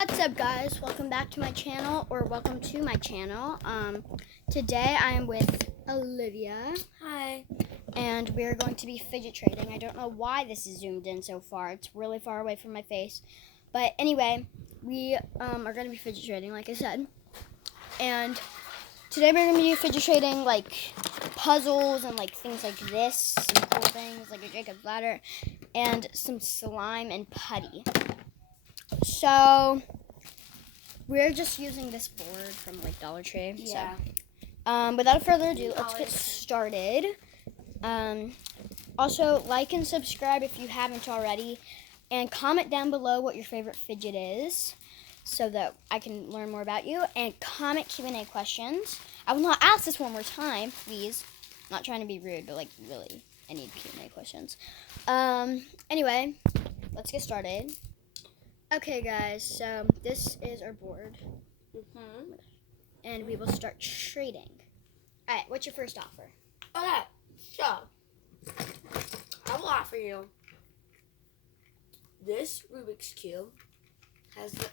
What's up, guys? Welcome back to my channel, or welcome to my channel. Today I am with Olivia. Hi. And we're going to be fidget trading. I don't know why this is zoomed in so far. It's really far away from my face. But anyway, we are going to be fidget trading, like I said. And today we're going to be fidget trading, like, puzzles and, like, things like this. Some cool things, like a Jacob's ladder. And some slime and putty. So we're just using this board from like Dollar Tree. Yeah. So, without further ado, let's get started. Also, like and subscribe if you haven't already, and comment down below what your favorite fidget is, so that I can learn more about you. And comment Q&A questions. I will not ask this one more time, please. I'm not trying to be rude, but like really, I need Q&A questions. Anyway, let's get started. Okay, guys, so this is our board. And we will start trading. Alright, what's your first offer? Okay, so I will offer you this Rubik's Cube. Has the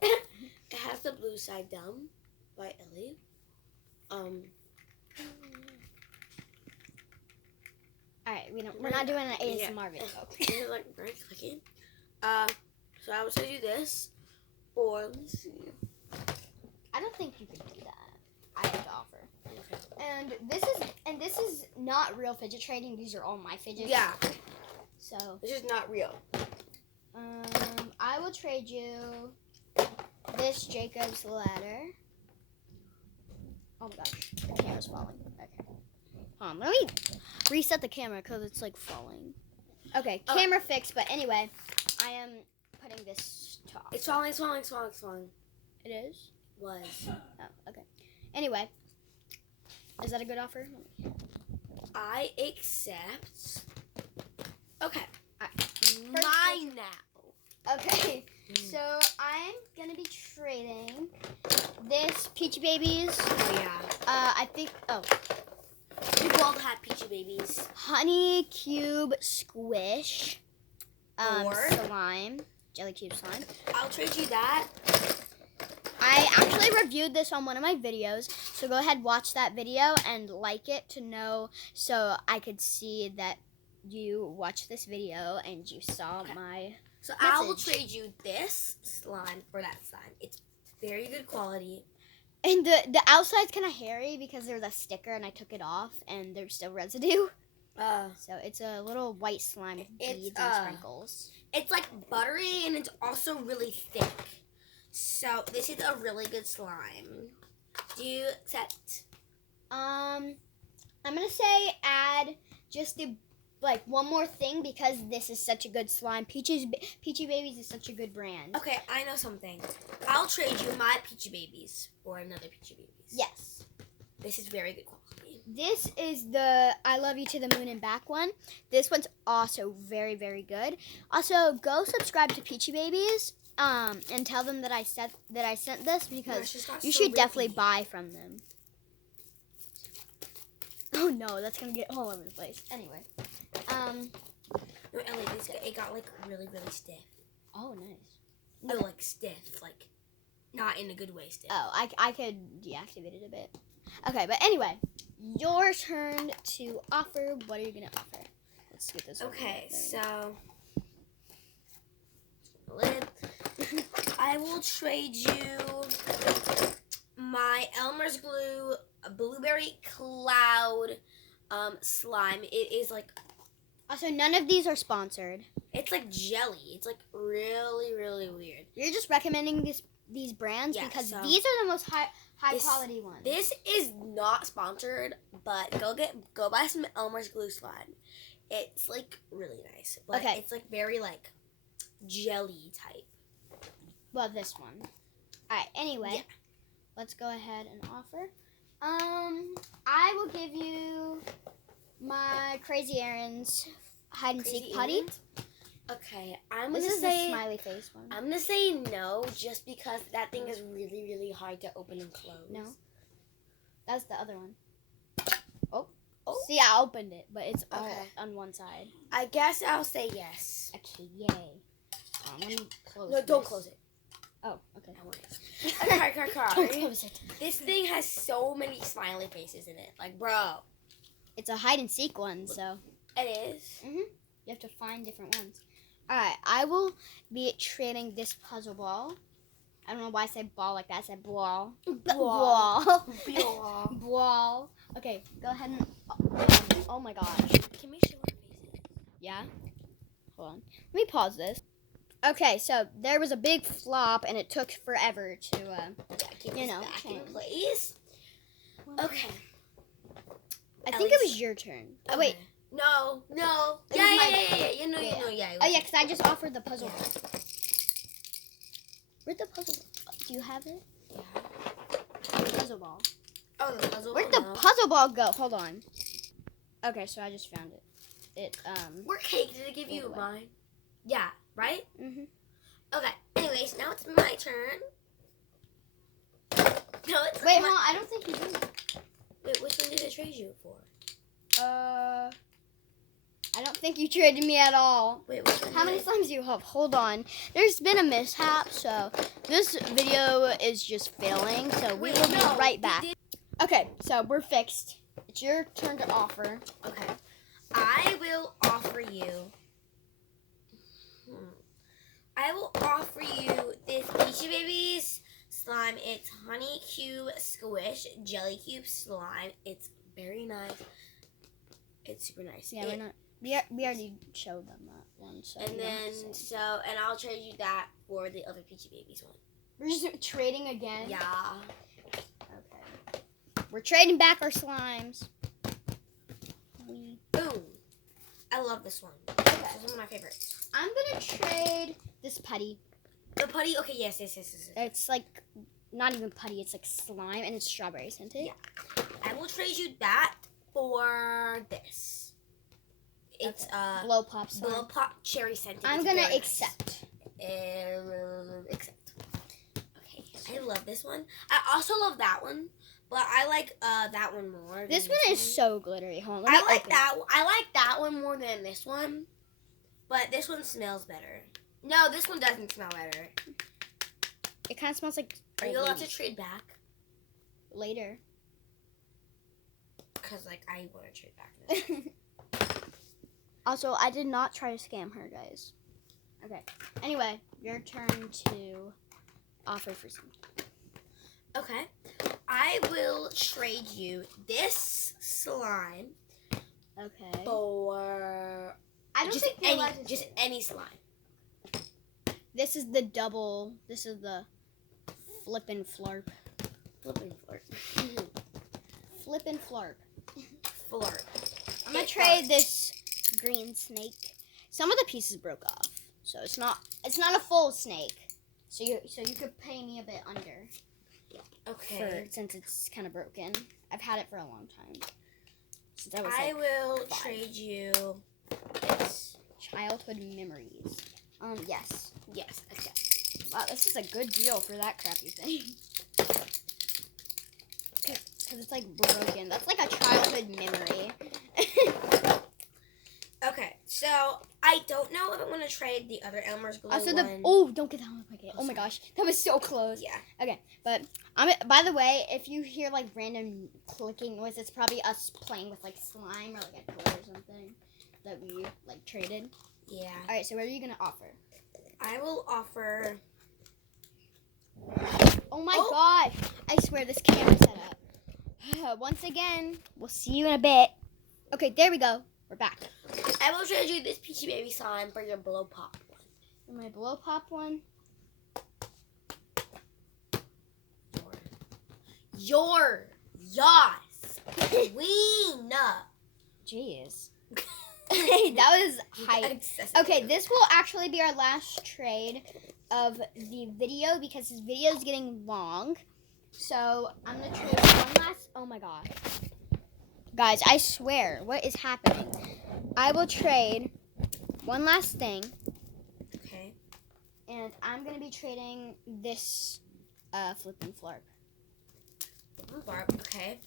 it has the blue side down by Ellie. Alright, we're not doing an ASMR video. It's like very clicky. So I would say do this, or let me see. I don't think you can do that. I have to offer. Okay. And this is not real fidget trading. These are all my fidgets. Yeah. So this is not real. I will trade you this Jacob's ladder. Oh my gosh, the camera's falling. Okay. Hold on, let me reset the camera because it's like falling. Okay, camera fixed, but anyway, I am putting this top. It's falling. It is? Was. Oh, okay. Anyway, is that a good offer? I accept. Okay. Mine now. Okay, so I'm gonna be trading this Peachy Babies. Oh yeah. I think. Oh. We've all had Peachy Babies. Honey Cube Squish. Or slime. Jelly Cube slime. I'll trade you that. I actually reviewed this on one of my videos, so go ahead, watch that video and like it to know, so I could see that you watched this video and you saw my So message. I will trade you this slime for that slime. It's very good quality. And the outside's kind of hairy because there's a sticker and I took it off and there's still residue. So it's a little white slime with beads and sprinkles. It's like buttery and it's also really thick. So this is a really good slime. Do you accept? I'm gonna say add just one more thing because this is such a good slime. Peachy Babies is such a good brand. Okay, I know something. I'll trade you my Peachy Babies for another Peachy Babies. Yes. This is very good quality. This is the I Love You to the Moon and Back one. This one's also very, very good. Also, go subscribe to Peachy Babies and tell them that I sent this because you should definitely buy from them. Oh no, that's gonna get all over the place. Anyway. No, Ellie, it got like really, really stiff. Oh, nice. No, like stiff, like not in a good way stiff. Oh, I could deactivate it a bit. Okay, but anyway, your turn to offer. What are you gonna offer? Let's get this. Okay, so I will trade you my Elmer's Glue Blueberry Cloud slime. It is like. Also, none of these are sponsored. It's like jelly. It's like really, really weird. You're just recommending these brands because these are the most high quality ones. This is not sponsored, but go buy some Elmer's Glue slime. It's like really nice. But okay. It's like very like jelly type. Well, this one. All right. Anyway, let's go ahead and offer. I will give you my Crazy Aaron's hide and seek putty. Okay, I'm this gonna is say the smiley face one. I'm gonna say no, just because that thing is really, really hard to open and close. No, that's the other one. Oh, see, I opened it, but it's all on one side. I guess I'll say yes. Okay, yay. Let me close No, don't close it. Oh, okay. Car. Don't close it. This thing has so many smiley faces in it. Like, bro. It's a hide and seek one, so. It is. You have to find different ones. Alright, I will be trading this puzzle ball. I don't know why I said ball like that. I said ball. Ball. Ball. Okay, go ahead and. Oh my gosh. Can we show our faces? Yeah? Hold on. Let me pause this. Okay, so there was a big flop and it took forever to, Keep you this know, back in change. place. Okay. I think it was your turn. Oh, wait. No. It Yeah. was my- You know. Oh, yeah, because I just offered the puzzle ball. Where'd the puzzle ball? Do you have it? Yeah. The puzzle ball. Oh, the puzzle ball. Where'd the puzzle ball go? Hold on. Okay, so I just found it. Where cake did it give you away. mine? Yeah, right? Mhm. Okay, anyways, now it's my turn. No, it's Wait, hold on. I don't think you did. Wait, which one did I trade you for? I don't think you traded me at all. Wait, which one? How many slimes do you have? Hold on. There's been a mishap, so this video is just failing, so we will be right back. Okay, so we're fixed. It's your turn to offer. Okay. I will offer you this Peachy Babies slime. It's honey cube squish jelly cube slime. It's very nice. It's super nice. Yeah, we already showed them that one. So And I'll trade you that for the other Peachy Babies one. we're just trading again. Yeah. Okay. We're trading back our slimes. Boom. I love this one. Okay. This is one of my favorites. I'm gonna trade this putty. The putty. Okay. Yes. It's like not even putty. It's like slime and it's strawberry scented. Yeah. I will trade you that for this. It's Blow pop slime. blow pop cherry scented. I'm It's gonna very accept. nice. Accept. Okay. I love this one. I also love that one, but I like that one more. This one is so glittery. Hold on, let I me like open that. I like that one more than this one, but this one smells better. No, this one doesn't smell better. It kind of smells like. Are you allowed to trade back? Later? Because like I want to trade back. Also, I did not try to scam her, guys. Okay. Anyway, your turn to offer for something. Okay. I will trade you this slime Okay. for I don't just think you're allowed to just trade. any slime. This is the double. This is the flippin' flarp. Flipping flirt. Flippin' flarp. Flirt. I'm gonna trade this green snake. Some of the pieces broke off, so it's not a full snake. So you could pay me a bit under Okay. since it's kind of broken. I've had it for a long time. Since I was I like will 5. trade you this. Childhood memories. Yes. Yes. Okay. Wow, this is a good deal for that crappy thing. Because it's like broken. That's like a childhood memory. Okay. So I don't know if I'm gonna trade the other Elmer's glue Also, one. don't get that on the pocket. Oh my gosh, that was so close. Yeah. Okay, but by the way, if you hear like random clicking noise, it's probably us playing with like slime or like a toy or something that we like traded. Yeah. All right, so what are you gonna offer? I will offer. Oh my gosh, I swear this camera setup. Once again, we'll see you in a bit. Okay, there we go. We're back. I will trade you this Peachy Baby slime for your blow pop one. And my blow pop one. Your yas queen. Jeez. That was hype. Okay, this will actually be our last trade of the video because this video is getting long. So I'm gonna trade one last. Oh my gosh, guys! I swear, what is happening? I will trade one last thing, Okay. and I'm gonna be trading this flippin' flarp. Flarp. Okay.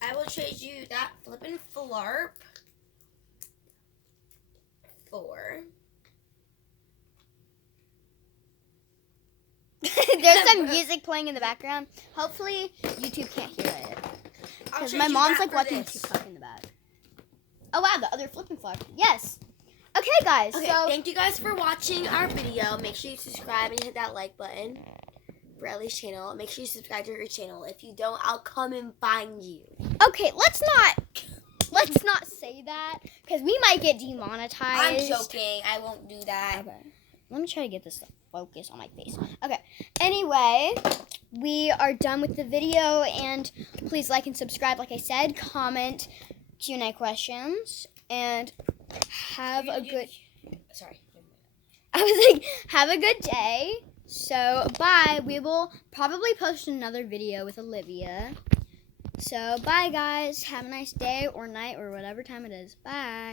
I will trade you that flippin' flarp for. There's some music playing in the background. Hopefully, YouTube can't hear it. Because my mom's like watching TikTok in the back. Oh wow, the other flipping flop. Yes. Okay, guys. Okay, so thank you guys for watching our video. Make sure you subscribe and hit that like button for Ellie's channel. Make sure you subscribe to her channel. If you don't, I'll come and find you. okay, let's not say that because we might get demonetized. I'm joking. I won't do that. Okay. Let me try to get this to focus on my face. Okay. Anyway, we are done with the video, and please like and subscribe. Like I said, comment Q&A questions, and have a good. Sorry. I was like, have a good day. So bye. We will probably post another video with Olivia. So bye, guys. Have a nice day or night or whatever time it is. Bye.